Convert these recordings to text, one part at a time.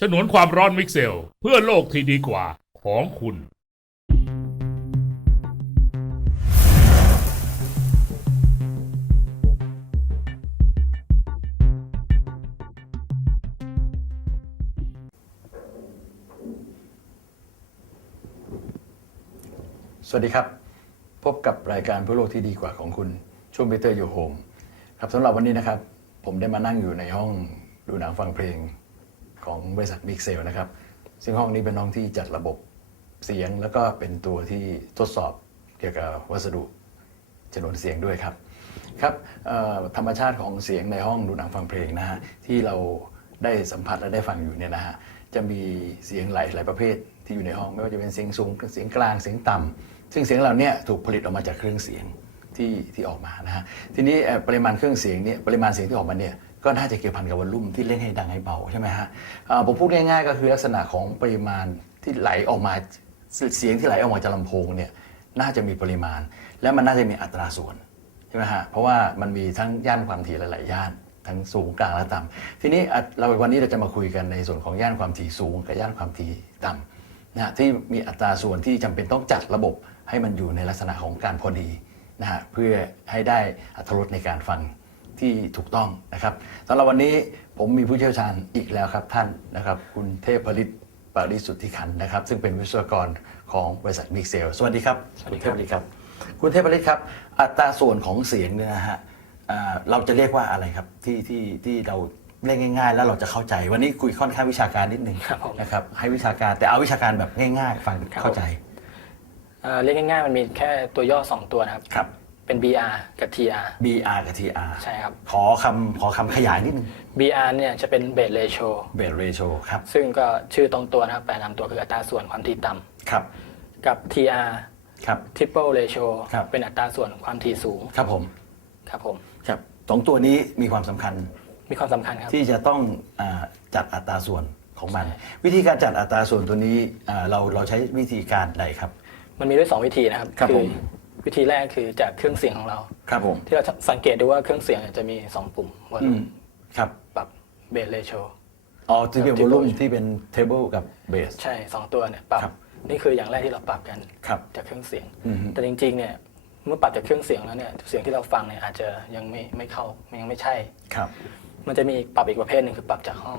ฉนวนความร้อนมิกเซล เพื่อโลกที่ดีกว่าของคุณ สวัสดีครับ พบกับรายการเพื่อโลกที่ดีกว่าของคุณช่วง Better Your Home ครับสำหรับวันนี้นะครับ ผมได้มานั่งอยู่ในห้องดูหนังฟังเพลง ของบริษัท m i x e l นะครับซึ่งห้องนี้เป็นห้องที่จัดระบบเสียง แล้วก็เป็นตัวที่ทดสอบเกี่ยวกับวัสดุฉนวนเสียงด้วยครับครับธรรมชาติของเสียงในห้องดูหนังฟังเพลงนะฮะที่เราได้สัมผัสและได้ฟังอยู่เนี่ยนะฮะจะมีเสียงหลายหลายประเภทที่อยู่ในห้องไม่ว่าจะเป็นเสียงสูงเสียงกลางเสียงต่ำซึ่งเสียงเหล่านี้ถูกผลิตออกมาจากเครื่องเสียงที่ที่ออกมานะฮะทีนี้ปริมาณเครื่องเสียงเนี่ยปริมาณเสียงที่ออกมาเนี่ย ก็น่าจะเกี่ยวพันกับวอลลุ่มที่เล่นให้ดังให้เบาใช่ไหมฮะผมพูดง่ายๆ ก็คือลักษณะของปริมาณที่ไหลออกมาเสียงที่ไหลออกมาจากลำโพงเนี่ยน่าจะมีปริมาณ และมันน่าจะมีอัตราส่วนใช่ไหมฮะเพราะว่ามันมีทั้งย่านความถี่หลายๆย่านทั้งสูงกลางและต่ำทีนี้เราวันนี้เราจะมาคุยกันในส่วนของย่านความถี่สูงกับย่านความถี่ต่ำนะฮะที่มีอัตราส่วนที่จำเป็นต้องจัดระบบให้มันอยู่ในลักษณะของการพอดีนะฮะเพื่อให้ได้อัตรสในการฟัง ที่ถูกต้องนะครับสำหรับวันนี้ผมมีผู้เชี่ยวชาญอีกแล้วครับท่านนะครับคุณเทพผลิตปริสุทธิขันธ์นะครับ ซึ่งเป็นวิศวกรของบริษัทมิกเซลสวัสดีครับคุณเทพผลิตครับ คุณเทพผลิตครับ อัตราส่วนของเสียงเนี่ยนะฮะอ่าเราจะเรียกว่าอะไรครับที่ที่ที่เราเรียกง่าย ๆ แล้วเราจะเข้าใจ วันนี้คุยค่อนข้างวิชาการนิดนึงครับผมนะครับให้วิชาการแต่เอาวิชาการแบบง่าย ๆ ฟังครับเข้าใจเอ่อเรียกง่ายๆมันมีแค่ตัวย่อ 2 ตัวนะครับครับ เป็น BR กับ TR BR กับ TR ใช่ครับ ขอคำขอคำขยายนิดนึง BR เนี่ยจะเป็น base ratio Base Ratio ครับ ซึ่งก็ชื่อตรงตัวนะครับแปลตามตัวคืออัตราส่วนความถี่ต่ครับำกับ TR ครับ triple ratio ครับ เป็นอัตราส่วนความถี่สูงครับผมครับผม ครับสองตัวนี้มีความสำคัญมีความสำคัญครับ ที่จะต้องอาจัดอัตราส่วนของมัน วิธีการจัดอัตราส่วนตัวนี้อ่าเราเราใช้วิธีการใดครับ มันมีด้วย2วิธีนะครับครับผม วิธีแรกคือจากเครื่องเสียงของเรา ครับผม ที่เราสังเกตดูว่าเครื่องเสียงเนี่ยจะมี 2 ปุ่มบนอืมครับ ปรับ base ratio อ๋อที่เป็นครับวอลลุ่ม Table ที่เป็นเทเบิลกับเบส ใช่ 2 ตัวเนี่ยปรับครับ นี่คืออย่างแรกที่เราปรับกันครับ จากเครื่องเสียง อือฮึ แต่จริงๆเนี่ยเมื่อปรับจากเครื่องเสียงแล้วเนี่ยเสียงที่เราฟังเนี่ยอาจจะยังไม่ไม่เข้ามันยังไม่ใช่ ครับ มันจะมีปรับอีกประเภทหนึ่งคือปรับจากห้อง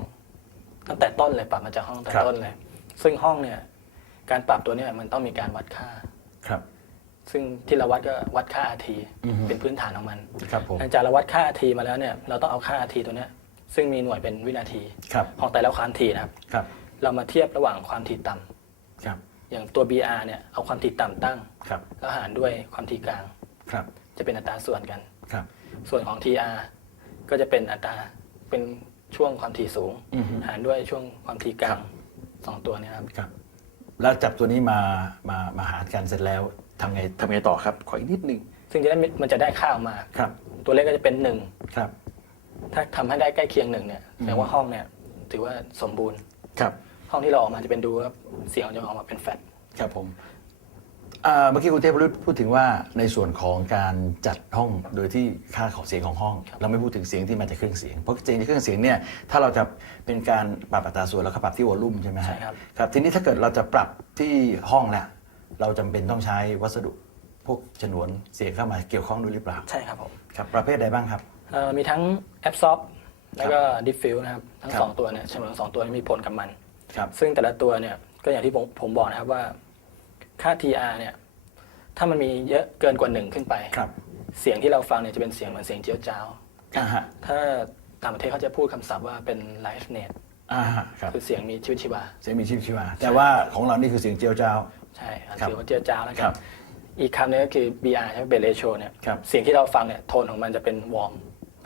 ตั้งแต่ต้นเลยปรับมาจากห้องแต่ครับ ต้นเลย ซึ่งห้องเนี่ยการปรับตัวเนี่ยมันต้องมีการวัดค่า ครับ ซึ่งที่เราวัดก็วัดค่า RT อือฮึเป็นพื้นฐานของมันครับผมหลังจากเราวัดค่า RT มาแล้วเนี่ยเราต้องเอาค่า RT ตัวเนี้ยซึ่งมีหน่วยเป็นวินาทีครับของแต่ละความถี่นะครับครับ เรามาเทียบระหว่างความถี่ต่ำครับ อย่างตัว BR เนี่ยเอาความถี่ต่ำตั้งครับแล้วหารด้วยความถี่กลางครับ จะเป็นอัตราส่วนกันครับ ส่วนของ TR ก็จะเป็นอัตราเป็นช่วงความถี่สูงอือฮึหารด้วยช่วงความถี่กลาครังบสองตัวเนี้ครับครับ แล้วจับตัวนี้มามามาหารกันเสร็จแล้ว ทำไงทำไงต่อครับ ขออีกนิดนึงซึ่งจะได้มันจะได้ค่าออกมา ครับตัวเลขก็จะเป็นหนึ่งครับ ถ้าทำให้ได้ใกล้เคียงหนึ่งเนี่ยแสดงว่าห้องเนี่ยถือว่าสมบูรณ์ ครับ ห้องที่เราออกมาจะเป็นดูว่าเสียงจะออกมาเป็นแฟลต ครับผมอ่าเมื่อกี้คุณเทพรุษพูดถึงว่าในส่วนของการจัดห้องโดยที่ค่าของเสียงของห้องเราไม่พูดถึงเสียงที่มาจากเครื่องเสียง เพราะเสียงจากเครื่องเสียงเนี่ยถ้าเราจะเป็นการปรับอัตราส่วนแล้วก็ปรับที่วอลลุ่มใช่ไหมฮะ ใช่ครับ ครับทีนี้ถ้าเกิดเราจะปรับที่ห้องแล้ว เราจำเป็นต้องใช้วัสดุพวกฉนวนเสียงเข้ามาเกี่ยวข้องด้วยหรือเปล่าใช่ครับผมครับ ประเภทใดบ้างครับ เอ่อมีทั้ง absorb แล้วก็ diffuse นะครับ ทั้งครับ สองตัวเนี่ยจำนวนสองตัวนี้มีผลกับมัน ครับซึ่งแต่ละตัวเนี่ยก็อย่างที่ผมผมบอกนะครับว่าค่า TR เนี่ยถ้ามันมีเยอะเกินกว่าหนึ่งขึ้นไป ครับเสียงที่เราฟังเนี่ยจะเป็นเสียงเหมือนเสียงเจียวจ้าว อ่าฮะถ้าต่างประเทศเขาจะพูดคำศัพท์ว่าเป็น live net อ่าฮะครับคือเสียงมีชีวิตชีวา เสียงมีชีพชีวาแต่ว่าของเรานี่คือเสียงเจียวจ้าวใช่อ่านครับถือว่าเจียวจ้าวแล้วคกัรันบอีกคำหนึงก็คือ BR ใช่ไหมเบรเรโชเนี่ยครับ เสียงที่เราฟังเนี่ยโทนของมันจะเป็นวอร์ม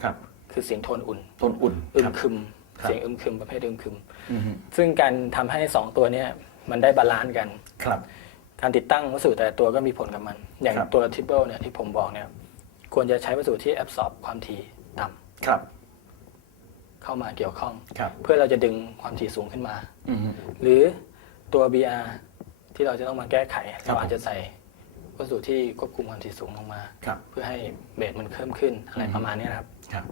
ครับคือเสียงโทนอุ่นต้นอุ่นอึคมรับ ครึม ครับ เสียงอึมครึมประเภทอึมครึม อือฮึซึ่งการทำให้สองตัวเนี่ยมันได้บาลานซ์กัน ครับ การติดตั้งวัสดุแต่ละตัวก็มีผลกับมัน อย่างครับ ตัวทิปเปิลเนี่ยที่ผมบอกเนี่ยควรจะใช้วัสดุที่แอบซอบความถี่ต่ำครับ เข้ามาเกี่ยวข้องครับเพื่อเราจะดึงความถี่สูงขึ้นมาอือฮึหรือตัว BR ที่เราจะต้องมาแก้ไขครับเราอาจจะใส่วัสดุที่ควบคุมความถี่สูงลงมาครับเพื่อให้เบสมันเพิ่มขึ้นอะไรประมาณเนี้ยนะครับครับ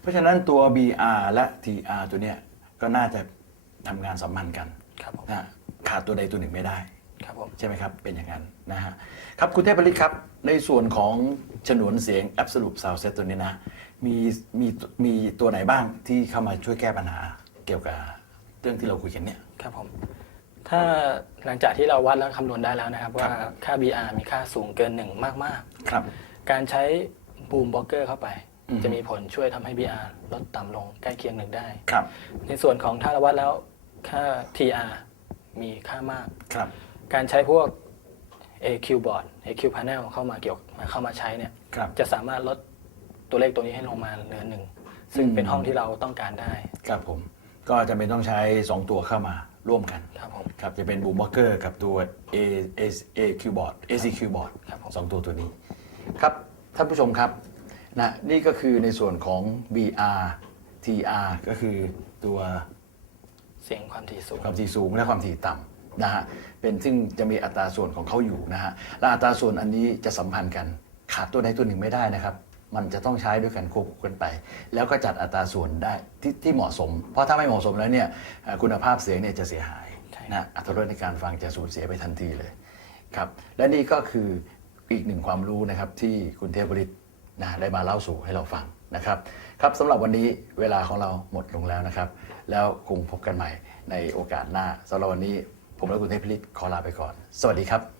เพราะฉะนั้นตัว BR และ TR ตัวเนี้ยก็น่าจะทำงานสัมพันธ์กันครับผมนะขาดตัวใดตัวหนึ่งไม่ได้ครับผมใช่ไหมครับ เป็นอย่างนั้นนะฮะครับคุณเทพบริตครับ ในส่วนของฉนวนเสียง Absolute Sound Set ตัวนี้นะ มีมีมีตัวไหนบ้างที่เข้ามาช่วยแก้ปัญหาเกี่ยวกับเรื่องที่เราคุยกันเนี่ย ครับผมถ้าหลังจากที่เราวัดแล้วคำนวณได้แล้วนะครับ ว่าครับค่า BR มีค่าสูงเกินหนึ่งมากครับ ๆ การใช้บูมบล็อกเกอร์เข้าไป อืม จะมีผลช่วยทำให้ BR ลดต่ำลงใกล้เคียงหนึ่งได้ ครับในส่วนของถ้าเราวัดแล้วค่า TR มีค่ามาก ครับ การใช้พวก AQ board AQ panel เข้ามาเกี่ยวเข้ามาใช้เนี่ย ครับ จะสามารถลด ตัวเลขตัวนี้ให้ลงมาเหลือหนึ่งซึ่งอืมเป็นห้องที่เราต้องการได้ครับผม ก็จะเป็นต้องใช้ 2 ตัวเข้ามาร่วมกันครับผมครับจะเป็นบูมบล็อกเกอร์กับตัว A A A Q board AC Q board ครับผมสองตัวตัวนี้ ครับท่านผู้ชมครับนะนี่ก็คือในส่วนของ BR TR ก็คือตัวเสียงความถี่สูงความถี่สูงและความถี่ต่ำนะฮะเป็นซึ่งจะมีอัตราส่วนของเขาอยู่นะฮะและอัตราส่วนอันนี้จะสัมพันธ์กันขาดตัวใดตัวหนึ่งไม่ได้นะครับ มันจะต้องใช้ด้วยกันควบคู่กันไป แล้วก็จัดอัตราส่วนได้ที่ที่เหมาะสม เพราะถ้าไม่เหมาะสมแล้วเนี่ยเอ่อคุณภาพเสียงเนี่ยจะเสียหายใช่นะอัตราในการฟังจะสูญเสียไปทันทีเลยครับและนี่ก็คืออีกหนึ่งความรู้นะครับที่คุณเทพบริตนะได้มาเล่าสู่ให้เราฟังนะครับครับสำหรับวันนี้เวลาของเราหมดลงแล้วนะครับ แล้วคงพบกันใหม่ในโอกาสหน้าสำหรับวันนี้ผมและคุณเทพบริตขอลาไปก่อน สวัสดีครับ